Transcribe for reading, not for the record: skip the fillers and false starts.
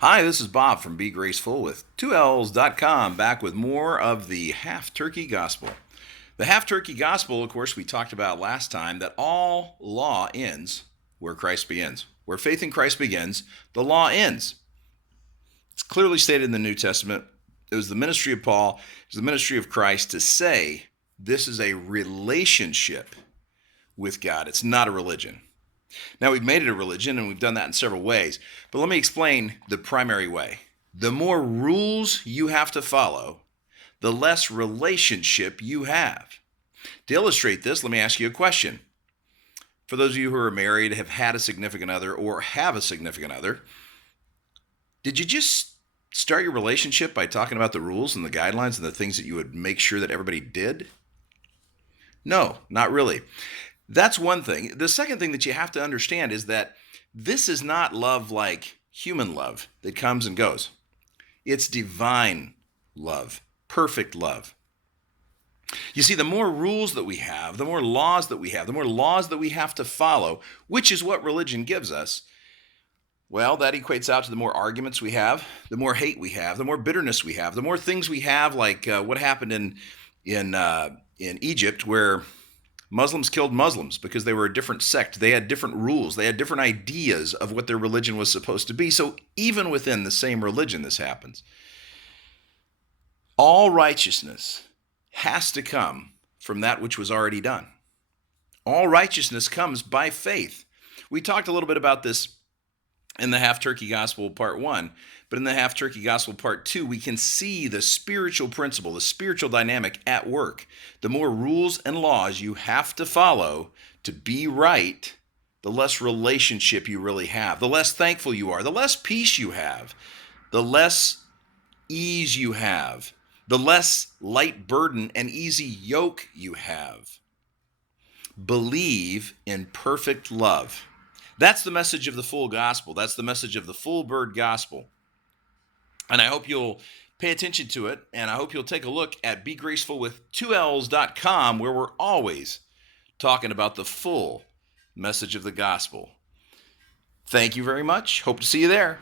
Hi, this is Bob from Be Graceful with 2Ls.com, back with more of the Half Turkey Gospel. The Half Turkey Gospel, of course, we talked about last time that all law ends where Christ begins. Where faith in Christ begins, the law ends. It's clearly stated in the New Testament. It was the ministry of Paul, it was the ministry of Christ to say this is a relationship with God. It's not a religion. Now, we've made it a religion, and we've done that in several ways. But let me explain the primary way. The more rules you have to follow, the less relationship you have. To illustrate this, let me ask you a question. For those of you who are married, have had a significant other, or have a significant other, did you just start your relationship by talking about the rules and the guidelines and the things that you would make sure that everybody did? No, not really. That's one thing. The second thing that you have to understand is that this is not love like human love that comes and goes. It's divine love, perfect love. You see, the more rules that we have, the more laws that we have, the more laws that we have to follow, which is what religion gives us, well, that equates out to the more arguments we have, the more hate we have, the more bitterness we have, the more things we have, like what happened in Egypt, where Muslims killed Muslims because they were a different sect. They had different rules. They had different ideas of what their religion was supposed to be. So even within the same religion, this happens. All righteousness has to come from that which was already done. All righteousness comes by faith. We talked a little bit about this in the Half Turkey Gospel Part 1, but in the Half Turkey Gospel Part 2, we can see the spiritual principle, the spiritual dynamic at work. The more rules and laws you have to follow to be right, the less relationship you really have, the less thankful you are, the less peace you have, the less ease you have, the less light burden and easy yoke you have. Believe in perfect love. That's the message of the full gospel. That's the message of the full bird gospel. And I hope you'll pay attention to it, and I hope you'll take a look at BeGracefulWith2Ls.com, where we're always talking about the full message of the gospel. Thank you very much. Hope to see you there.